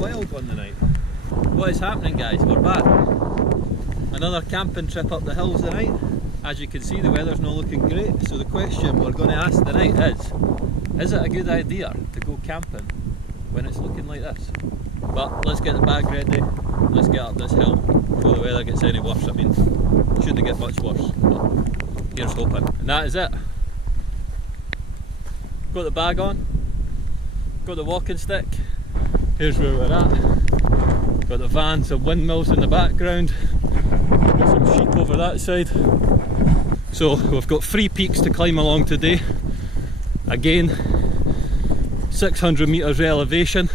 wild one tonight. What is happening, guys? We're back. Another camping trip up the hills tonight. As you can see, the weather's not looking great, so the question we're going to ask tonight is it a good idea to go camping when it's looking like this? But let's get the bag ready, let's get up this hill before the weather gets any worse. I mean, it shouldn't get much worse, but here's hoping. And that is it. Got the bag on, got the walking stick, here's where we're at. Got the van, some windmills in the background, got some sheep over that side. So we've got 3 peaks to climb along today. Again, 600 metres elevation.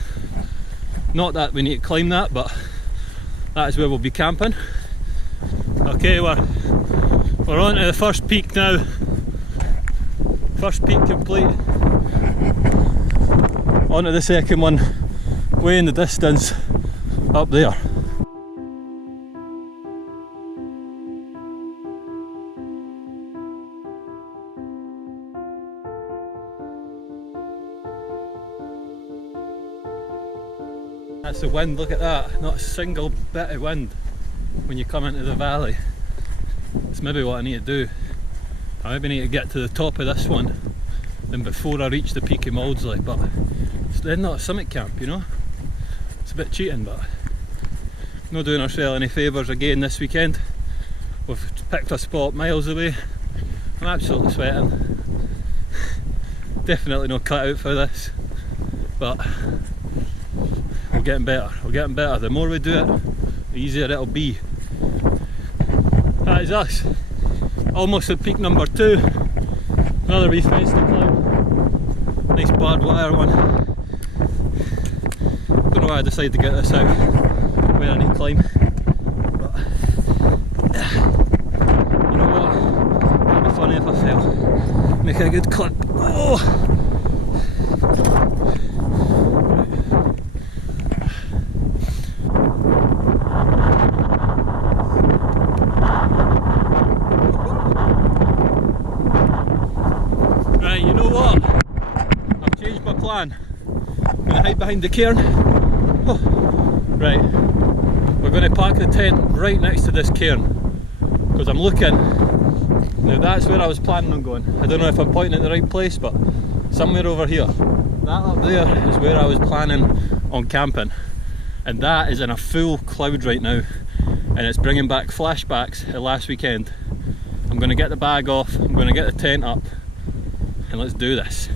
Not that we need to climb that, but that is where we'll be camping. Okay, we're on to the first peak now. First peak complete. On to the second one, way in the distance, up there. That's the wind, look at that, not a single bit of wind when you come into the valley. It's maybe what I need to do. I maybe need to get to the top of this one and before I reach the peak of Maudsley, but it's then not a summit camp, you know. It's a bit cheating, but not doing ourselves any favours again this weekend. We've picked a spot miles away. I'm absolutely sweating. Definitely no cut out for this, but we're getting better. We're getting better. The more we do it, the easier it'll be. That is us. Almost at peak number 2. Another wee fence to climb. Nice barbed wire one. Don't know why I decided to get this out where I need to climb. But you know what? It'd be funny if I fell. Make a good clip. Oh! You know what? I've changed my plan. I'm going to hide behind the cairn. Oh. Right, we're going to park the tent right next to this cairn because I'm looking. Now that's where I was planning on going. I don't know if I'm pointing at the right place, but somewhere over here. That up there is where I was planning on camping, and that is in a full cloud right now, and it's bringing back flashbacks of last weekend. I'm going to get the bag off, I'm going to get the tent up, and let's do this.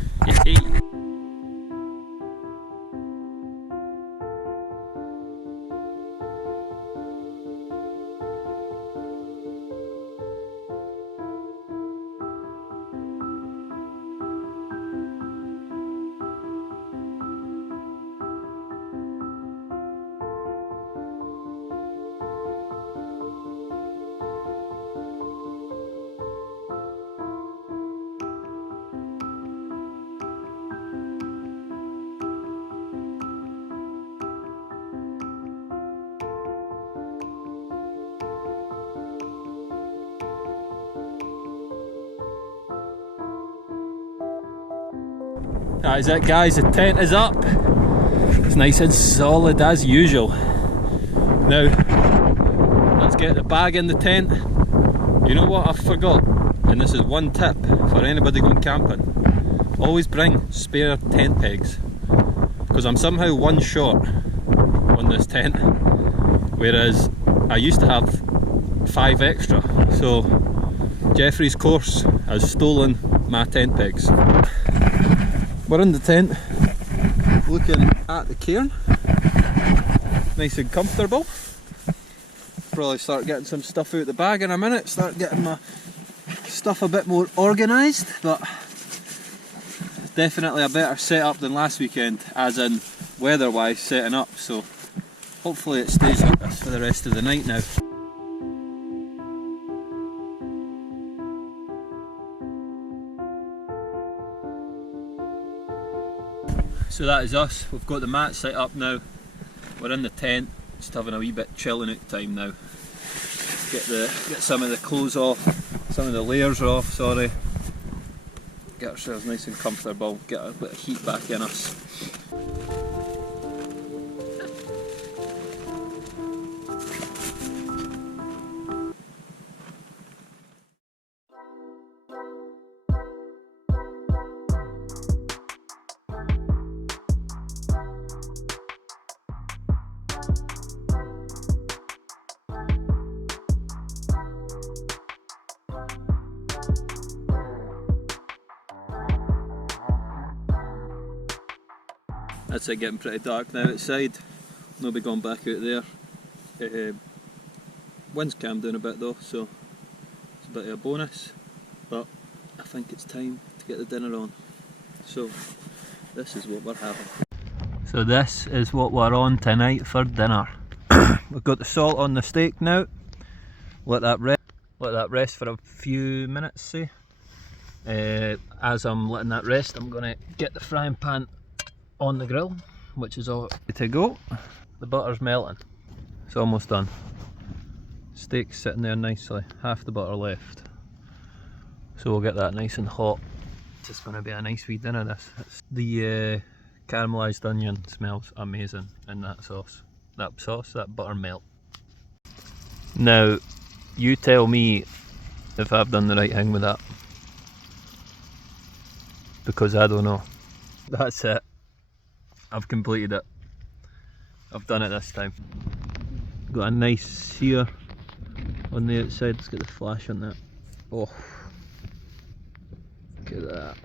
That is it, guys, the tent is up. It's nice and solid as usual. Now, let's get the bag in the tent. You know what I forgot? And this is one tip for anybody going camping. Always bring spare tent pegs. Because I'm somehow one short on this tent. Whereas I used to have 5 extra. So Jeffrey's course has stolen my tent pegs. We're in the tent, looking at the cairn, nice and comfortable. Probably start getting some stuff out of the bag in a minute, start getting my stuff a bit more organised, but definitely a better setup than last weekend, as in weather-wise setting up, so hopefully it stays like this for the rest of the night now. So that is us, we've got the mat set up now, we're in the tent, just having a wee bit chilling out time now. Get some of the clothes off, some of the layers off, sorry. Get ourselves nice and comfortable, get a bit of heat back in us. It's getting pretty dark now outside. I'll be going back out there. Wind's calmed down a bit though, so it's a bit of a bonus. But I think it's time to get the dinner on. So this is what we're having. So this is what we're on tonight for dinner. We've got the salt on the steak now. Let that rest for a few minutes, say. As I'm letting that rest, I'm going to get the frying pan on the grill, which is all ready to go. The butter's melting. It's almost done. Steak's sitting there nicely, half the butter left. So we'll get that nice and hot. It's just going to be a nice wee dinner this. The caramelised onion smells amazing in that sauce. That buttermilk. Now, you tell me if I've done the right thing with that. Because I don't know. That's it. I've completed it. I've done it this time. Got a nice sear on the outside. Let's get the flash on that. Oh, look at that.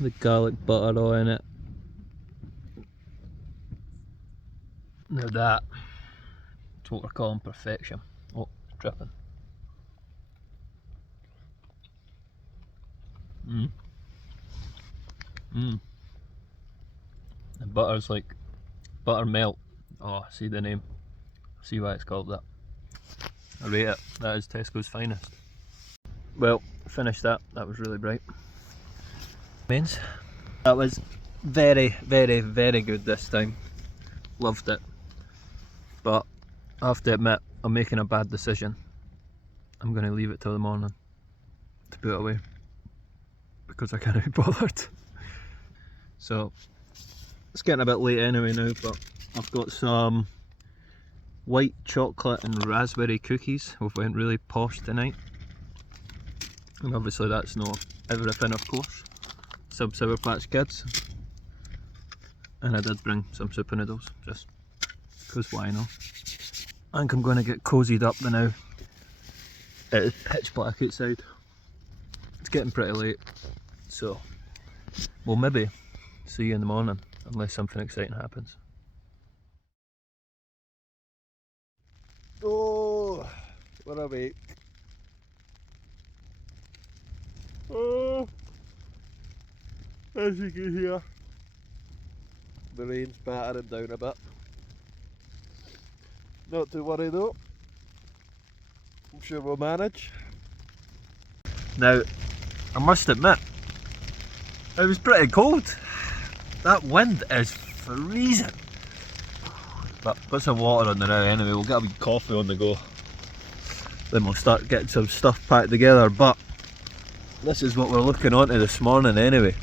The garlic butter all in it. Now that's what we're calling perfection. Oh, it's dripping. The butter's like buttermilk. Oh, see the name. See why it's called that. I rate it. That is Tesco's finest. Well, finished that. That was really bright. Mains. That was very, very, very good this time. Loved it. But I have to admit, I'm making a bad decision. I'm going to leave it till the morning to put it away because I can't be bothered. So it's getting a bit late anyway now, but I've got some white chocolate and raspberry cookies. We've went really posh tonight, and obviously that's not everything, of course. Some Sour Patch Kids, and I did bring some super noodles just because why not. I think I'm going to get cozied up now. It is pitch black outside. It's getting pretty late, so we'll maybe see you in the morning unless something exciting happens. Oh, we're awake. Oh, as you can hear, the rain's battering down a bit. Not to worry though, I'm sure we'll manage. Now, I must admit, it was pretty cold. That wind is freezing. But put some water on there now anyway, we'll get a wee coffee on the go. Then we'll start getting some stuff packed together, but this is what we're looking onto this morning anyway.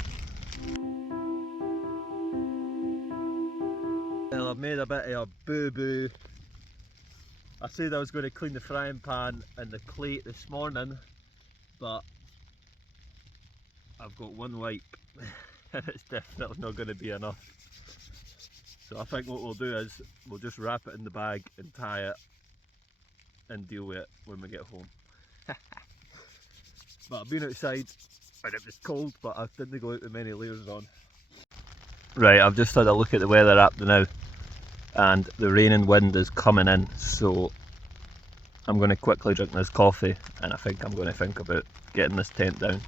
Well, I've made a bit of a boo-boo. I said I was going to clean the frying pan and the plate this morning, but I've got one wipe and it's definitely not going to be enough. So I think what we'll do is we'll just wrap it in the bag and tie it and deal with it when we get home. But I've been outside and it was cold, but I didn't go out with many layers on. Right, I've just had a look at the weather app now, and the rain and wind is coming in, so I'm going to quickly drink this coffee and I think I'm going to think about getting this tent down.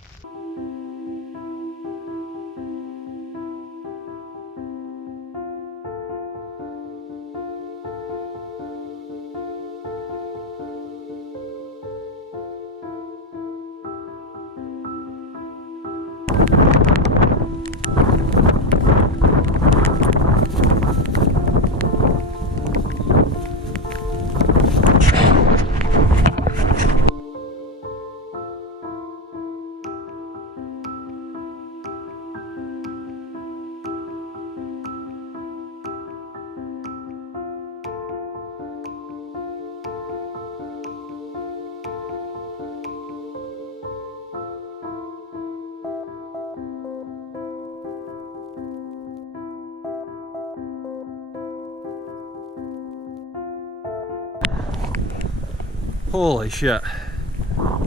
Holy shit,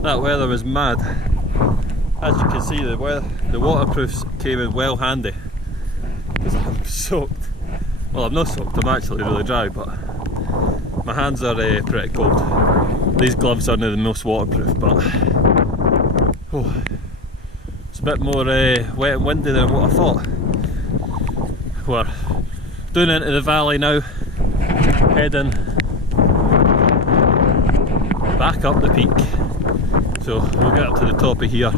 that weather was mad. As you can see, the waterproofs came in well handy, because I'm soaked. Well, I'm not soaked, I'm actually really dry, but my hands are pretty cold. These gloves aren't the most waterproof, but it's a bit more wet and windy than what I thought. We're down into the valley now, heading back up the peak. So we'll get up to the top of here.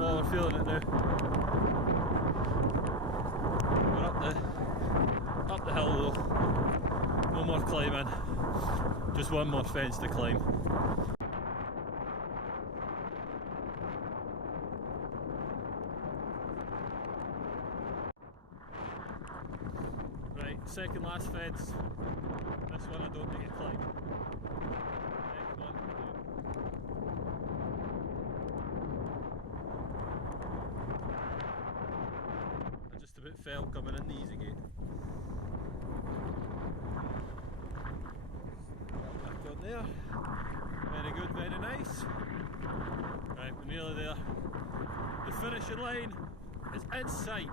Oh, we're feeling it now. We're up the hill though. No more climbing. Just one more fence to climb. Right, second last fence. This one I don't need to climb. Next one. I just about fell coming in the easy gate. Back on there. Very good, very nice. Right, we're nearly there. The finishing line is in sight.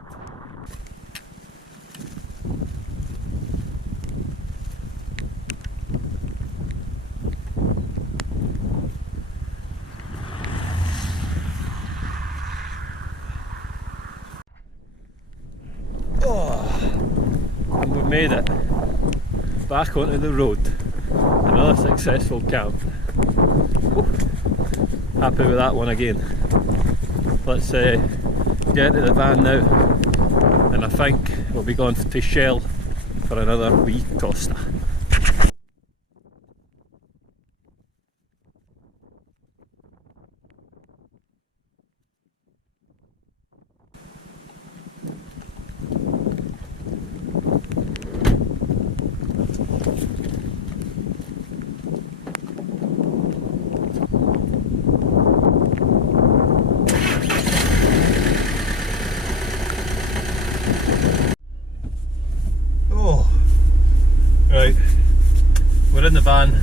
And we've made it back onto the road. Another successful camp. Woo. Happy with that one again. Let's get into the van now, and I think we'll be going to Shell for another wee Costa. Right, we're in the van.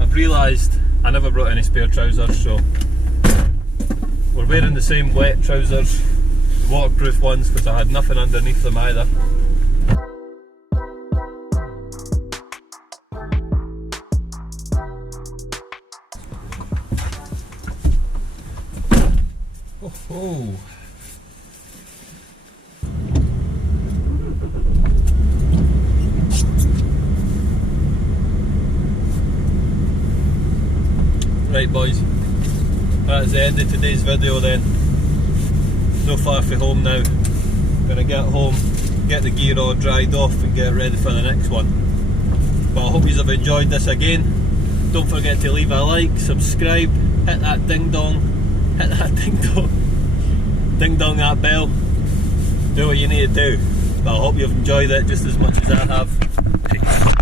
I've realised I never brought any spare trousers, so we're wearing the same wet trousers, waterproof ones, because I had nothing underneath them either. Oh. Right boys, that's the end of today's video then. No far from home now. Gonna get home, get the gear all dried off and get ready for the next one. But I hope you have enjoyed this again. Don't forget to leave a like, subscribe, hit that ding dong, ding dong that bell. Do what you need to do. But I hope you've enjoyed it just as much as I have. Peace.